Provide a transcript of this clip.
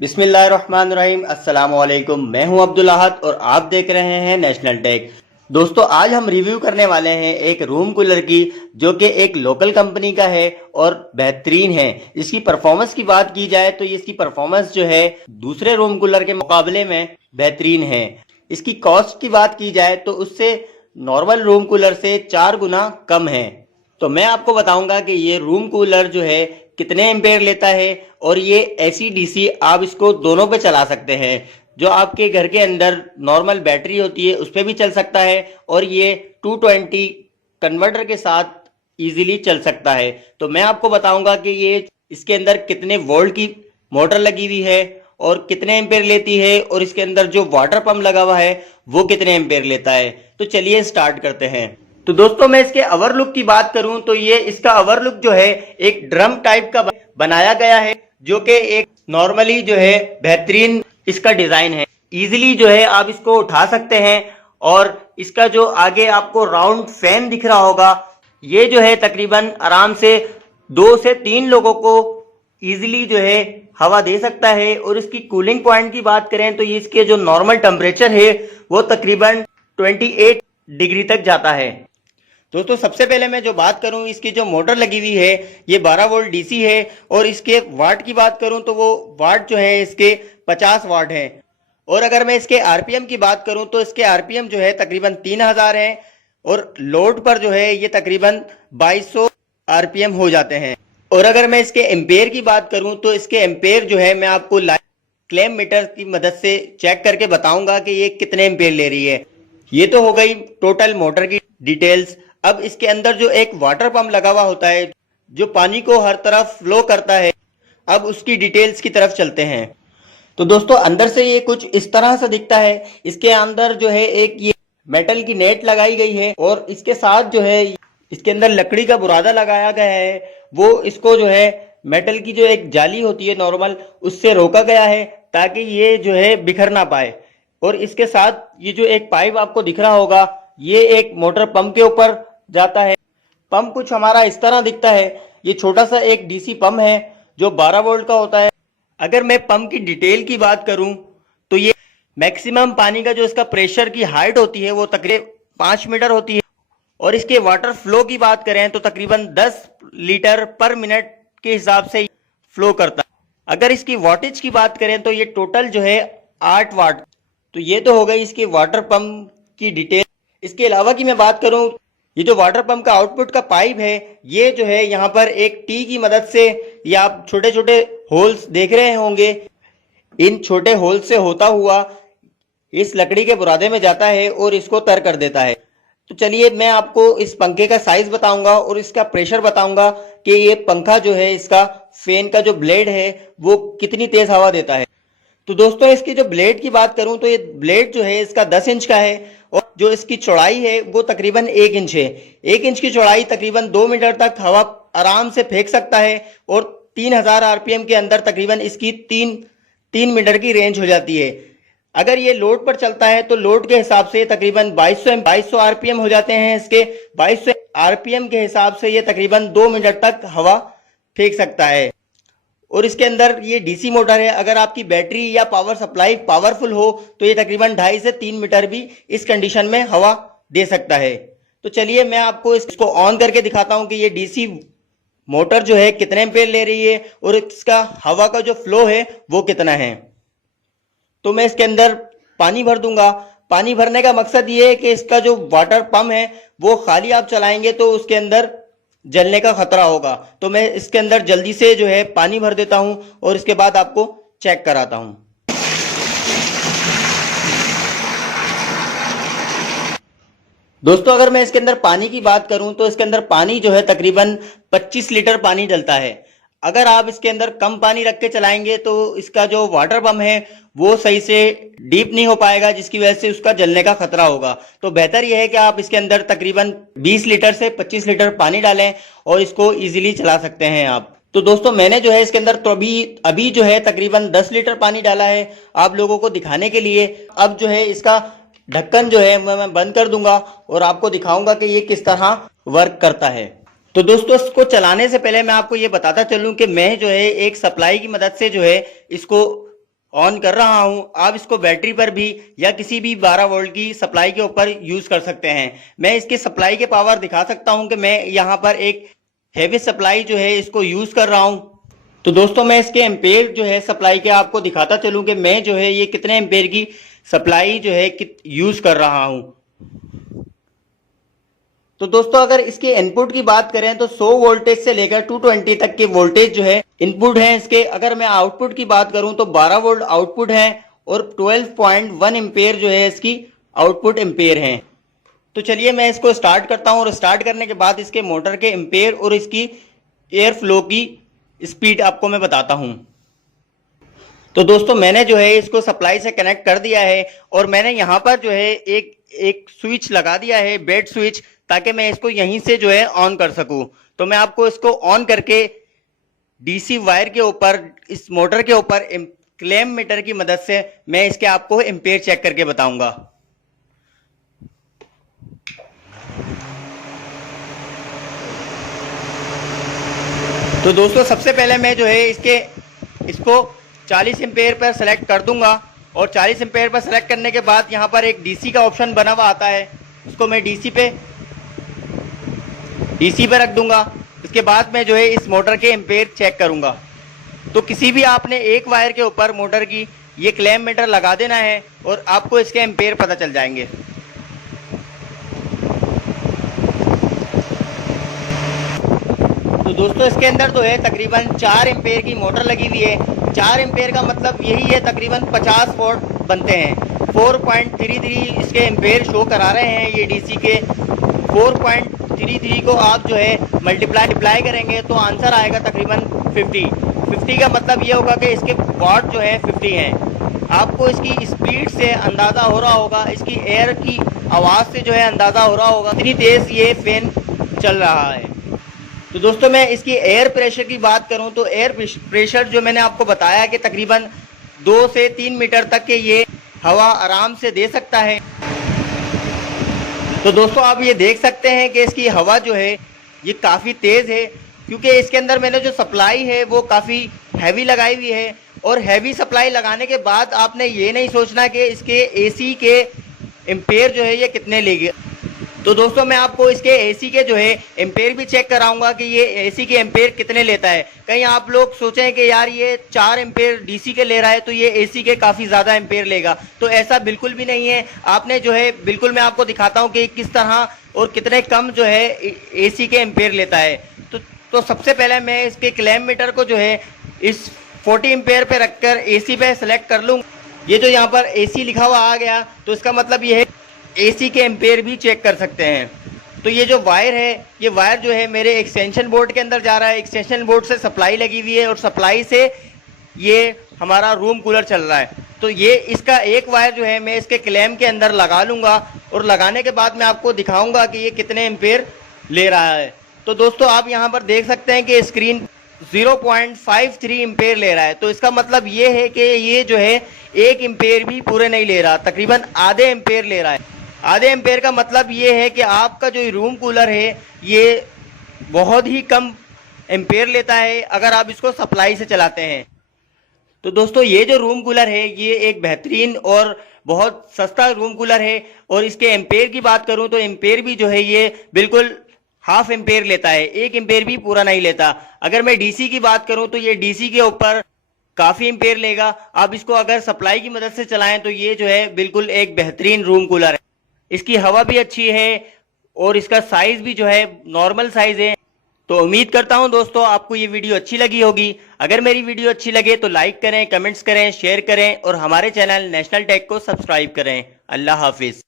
बिस्मिल्लाहिर्रहमानिर्रहीम। अस्सलाम वालेकुम। मैं हूं अब्दुल अहद और आप देख रहे हैं नेशनल टेक। दोस्तों, आज हम रिव्यू करने वाले हैं एक रूम कूलर की, जो कि एक लोकल कंपनी का है और बेहतरीन है। इसकी परफॉर्मेंस की बात की जाए तो इसकी परफॉर्मेंस जो है दूसरे रूम कूलर के मुकाबले में बेहतरीन है। इसकी कॉस्ट की बात की जाए तो उससे नॉर्मल रूम कूलर से 4 गुना कम है। तो मैं आपको बताऊंगा कि ये रूम कूलर जो है कितने एम्पेयर लेता है, और ये एसी डीसी आप इसको दोनों पे चला सकते हैं। जो आपके घर के अंदर नॉर्मल बैटरी होती है उस पे भी चल सकता है, और ये 220 कन्वर्टर के साथ इजीली चल सकता है। तो मैं आपको बताऊंगा कि ये इसके अंदर कितने वोल्ट की मोटर लगी हुई है और कितने एम्पेयर लेती है, और इसके अंदर जो वाटर पंप लगा हुआ है वो कितने एम्पेयर लेता है। तो चलिए स्टार्ट करते हैं। तो दोस्तों, मैं इसके ओवर लुक की बात करूं तो ये इसका ओवर लुक जो है एक ड्रम टाइप का बनाया गया है, जो कि एक नॉर्मली जो है बेहतरीन इसका डिजाइन है। इजीली जो है आप इसको उठा सकते हैं, और इसका जो आगे आपको राउंड फैन दिख रहा होगा, ये जो है तकरीबन आराम से 2 से 3 लोगों को इजीली जो है हवा दे सकता है। और इसकी कूलिंग पॉइंट की बात करें तो ये इसके जो नॉर्मल टेम्परेचर है वो तकरीबन 28 डिग्री तक जाता है। दोस्तों, सबसे पहले मैं जो बात करूं, इसकी जो मोटर लगी हुई है ये 12 वोल्ट डीसी है, और इसके वाट की बात करूं तो वो वाट जो है इसके 50 वाट है। और अगर मैं इसके आरपीएम की बात करूं तो इसके आरपीएम जो है तकरीबन 3000 है, और लोड पर जो है ये तकरीबन 2200 आरपीएम हो जाते हैं। और अगर मैं इसके एम्पेयर की बात करूं तो इसके एम्पेयर जो है मैं आपको लाइव क्लेम मीटर की मदद से चेक करके बताऊंगा कि ये कितने एम्पेयर ले रही है। ये तो हो गई टोटल मोटर की डिटेल्स। अब इसके अंदर जो एक वाटर पंप लगा हुआ होता है जो पानी को हर तरफ फ्लो करता है, अब उसकी डिटेल्स की तरफ चलते हैं। तो दोस्तों, अंदर से ये कुछ इस तरह से दिखता है। इसके अंदर जो है एक ये मेटल की नेट लगाई गई है, और इसके साथ जो है इसके अंदर लकड़ी का बुरादा लगाया गया है। वो इसको जो है मेटल की जो एक जाली होती है नॉर्मल, उससे रोका गया है ताकि ये जो है बिखर ना पाए। और इसके साथ ये जो एक पाइप आपको दिख रहा होगा, ये एक मोटर पंप के ऊपर जाता है। पंप कुछ हमारा इस तरह दिखता है। ये छोटा सा एक डीसी पंप है जो 12 वोल्ट का होता है। अगर मैं पंप की डिटेल की बात करूं तो ये मैक्सिमम पानी का जो इसका प्रेशर की हाइट होती है वो तकरीबन 5 मीटर होती है। और इसके वाटर फ्लो की बात करें तो तकरीबन 10 लीटर पर मिनट के हिसाब से फ्लो करता है। अगर इसकी वाटेज की बात करें तो ये टोटल जो है 8 वाट। तो ये तो हो गई इसके वाटर पंप की डिटेल। इसके अलावा की मैं बात करूं, ये जो वाटर पंप का आउटपुट का पाइप है, ये जो है यहाँ पर एक टी की मदद से, ये आप छोटे छोटे होल्स देख रहे होंगे, इन छोटे होल से होता हुआ इस लकड़ी के बुरादे में जाता है और इसको तर कर देता है। तो चलिए मैं आपको इस पंखे का साइज बताऊंगा और इसका प्रेशर बताऊंगा कि ये पंखा जो है इसका फैन का जो ब्लेड है वो कितनी तेज हवा देता है। तो दोस्तों, इसकी जो ब्लेड की बात करूं तो ये ब्लेड जो है इसका 10 इंच का है, और जो इसकी चौड़ाई है वो तकरीबन 1 इंच है। 1 इंच की चौड़ाई तकरीबन 2 मीटर तक हवा आराम से फेंक सकता है, और 3000 आरपीएम के अंदर तकरीबन इसकी 3 मीटर की रेंज हो जाती है। अगर ये लोड पर चलता है तो लोड के हिसाब से तकरीबन 2200 आरपीएम हो जाते हैं इसके। 2200 आरपीएम के हिसाब से ये तकरीबन 2 मीटर तक हवा फेंक सकता है। और इसके अंदर ये डीसी मोटर है। अगर आपकी बैटरी या पावर सप्लाई पावरफुल हो तो ये तकरीबन 2.5 से 3 मीटर भी इस कंडीशन में हवा दे सकता है। तो चलिए मैं आपको इसको ऑन करके दिखाता हूं कि ये डीसी मोटर जो है कितने एम्पेयर ले रही है और इसका हवा का जो फ्लो है वो कितना है। तो मैं इसके अंदर पानी भर दूंगा। पानी भरने का मकसद ये है कि इसका जो वाटर पंप है वो खाली आप चलाएंगे तो उसके अंदर जलने का खतरा होगा। तो मैं इसके अंदर जल्दी से जो है पानी भर देता हूं और इसके बाद आपको चेक कराता हूं। दोस्तों, अगर मैं इसके अंदर पानी की बात करूं तो इसके अंदर पानी जो है तकरीबन 25 लीटर पानी डलता है। अगर आप इसके अंदर कम पानी रख के चलाएंगे तो इसका जो वाटर पंप है वो सही से डीप नहीं हो पाएगा, जिसकी वजह से उसका जलने का खतरा होगा। तो बेहतर यह है कि आप इसके अंदर तकरीबन 20 लीटर से 25 लीटर पानी डालें और इसको इजीली चला सकते हैं आप। तो दोस्तों, मैंने जो है इसके अंदर तो अभी जो है तकरीबन 10 लीटर पानी डाला है आप लोगों को दिखाने के लिए। अब जो है इसका ढक्कन जो है मैं बंद कर दूंगा और आपको दिखाऊंगा कि ये किस तरह वर्क करता है। तो दोस्तों, इसको चलाने से पहले मैं आपको ये बताता चलूं कि मैं जो है एक सप्लाई की मदद से जो है इसको ऑन कर रहा हूं। आप इसको बैटरी पर भी या किसी भी 12 वोल्ट की सप्लाई के ऊपर यूज कर सकते हैं। मैं इसके सप्लाई के पावर दिखा सकता हूं कि मैं यहाँ पर एक हेवी सप्लाई जो है इसको यूज कर रहा हूं। तो दोस्तों मैं इसके एम्पेयर जो है सप्लाई के आपको दिखाता चलूं कि मैं जो है ये कितने एम्पेयर की सप्लाई जो है यूज कर रहा हूं। तो दोस्तों अगर इसके इनपुट की बात करें तो 100 वोल्टेज से लेकर 220 तक के वोल्टेज जो है इनपुट है इसके। अगर मैं आउटपुट की बात करूं तो 12 वोल्ट आउटपुट है और 12.1 एम्पेयर जो है इसकी आउटपुट एम्पेयर है। तो चलिए मैं इसको स्टार्ट करता हूं और स्टार्ट करने के बाद इसके मोटर के एम्पेयर और इसकी एयर फ्लो की स्पीड आपको मैं बताता हूं। तो दोस्तों मैंने जो है इसको सप्लाई से कनेक्ट कर दिया है और मैंने यहाँ पर जो है एक स्विच लगा दिया है, बेड स्विच, ताकि मैं इसको यहीं से जो है ऑन कर सकूं। तो मैं आपको इसको ऑन करके डीसी वायर के ऊपर इस मोटर के ऊपर क्लैम मीटर की मदद से मैं इसके आपको एम्पेयर चेक करके बताऊंगा। तो दोस्तों सबसे पहले मैं जो है इसको 40 एम्पेयर पर सेलेक्ट कर दूंगा और 40 एम्पेयर पर सेलेक्ट करने के बाद यहाँ पर एक डीसी का ऑप्शन बना हुआ आता है, उसको मैं डीसी पे रख दूंगा। इसके बाद मैं जो है इस मोटर के एम्पेयर चेक करूंगा। तो किसी भी आपने एक वायर के ऊपर मोटर की ये क्लैम मीटर लगा देना है और आपको इसके एम्पेयर पता चल जाएंगे। तो दोस्तों इसके अंदर तो है तकरीबन 4 एम्पेयर की मोटर लगी हुई है। 4 एम्पेयर का मतलब यही है तकरीबन 50 वोल्ट बनते हैं। 4.33 इसके एम्पेयर शो करा रहे हैं ये डीसी के। 4.33 को आप जो है मल्टीप्लाई करेंगे तो आंसर आएगा तकरीबन 50 का मतलब ये होगा कि इसके वॉट जो है 50 हैं। आपको इसकी स्पीड से अंदाज़ा हो रहा होगा, इसकी एयर की आवाज़ से जो है अंदाज़ा हो रहा होगा इतनी तेज़ ये फैन चल रहा है। तो दोस्तों मैं इसकी एयर प्रेशर की बात करूं तो एयर प्रेशर जो मैंने आपको बताया कि तकरीबन 2 से 3 मीटर तक के ये हवा आराम से दे सकता है। तो दोस्तों आप ये देख सकते हैं कि इसकी हवा जो है ये काफ़ी तेज़ है, क्योंकि इसके अंदर मैंने जो सप्लाई है वो काफ़ी हैवी लगाई हुई है। और हैवी सप्लाई लगाने के बाद आपने ये नहीं सोचना कि इसके एसी के एम्पेयर जो है ये कितने लेंगे। तो दोस्तों मैं आपको इसके एसी के जो है एम्पेयर भी चेक कराऊंगा कि ये एसी के एम्पेयर कितने लेता है। कहीं आप लोग सोचें कि यार ये 4 एम्पेयर डीसी के ले रहा है तो ये एसी के काफ़ी ज़्यादा एम्पेयर लेगा, तो ऐसा बिल्कुल भी नहीं है। आपने जो है बिल्कुल मैं आपको दिखाता हूँ कि किस तरह और कितने कम जो है एसी के एम्पेयर लेता है। तो सबसे पहले मैं इसके क्लैम मीटर को जो है इस 40 एम्पेयर पे रखकर एसी पे सेलेक्ट कर लूँ। ये जो यहाँ पर एसी लिखा हुआ आ गया तो इसका मतलब ये है एसी के एम्पेयर भी चेक कर सकते हैं। तो ये जो वायर है ये वायर जो है मेरे एक्सटेंशन बोर्ड के अंदर जा रहा है। एक्सटेंशन बोर्ड से सप्लाई लगी हुई है और सप्लाई से ये हमारा रूम कूलर चल रहा है। तो ये इसका एक वायर जो है मैं इसके क्लैम के अंदर लगा लूँगा और लगाने के बाद मैं आपको दिखाऊँगा कि ये कितने एम्पेयर ले रहा है। तो दोस्तों आप यहाँ पर देख सकते हैं कि स्क्रीन 0.53 एम्पेयर ले रहा है। तो इसका मतलब ये है कि ये जो है 1 एम्पेयर भी पूरे नहीं ले रहा, तकरीबन आधे एम्पेयर ले रहा है। आधे एम्पेयर का मतलब ये है कि आपका जो रूम कूलर है ये बहुत ही कम एम्पेयर लेता है अगर आप इसको सप्लाई से चलाते हैं। तो दोस्तों ये जो रूम कूलर है ये एक बेहतरीन और बहुत सस्ता रूम कूलर है। और इसके एम्पेयर की बात करूं तो एम्पेयर भी जो है ये बिल्कुल हाफ एम्पेयर लेता है, 1 एम्पेयर भी पूरा नहीं लेता। अगर मैं डीसी की बात करूं तो ये डीसी के ऊपर काफ़ी एम्पेयर लेगा। आप इसको अगर सप्लाई की मदद से चलाएं तो ये जो है बिल्कुल एक बेहतरीन रूम कूलर है। इसकी हवा भी अच्छी है और इसका साइज़ भी जो है नॉर्मल साइज़ है। तो उम्मीद करता हूं दोस्तों आपको ये वीडियो अच्छी लगी होगी। अगर मेरी वीडियो अच्छी लगे तो लाइक करें, कमेंट्स करें, शेयर करें और हमारे चैनल नेशनल टेक को सब्सक्राइब करें। अल्लाह हाफिज़।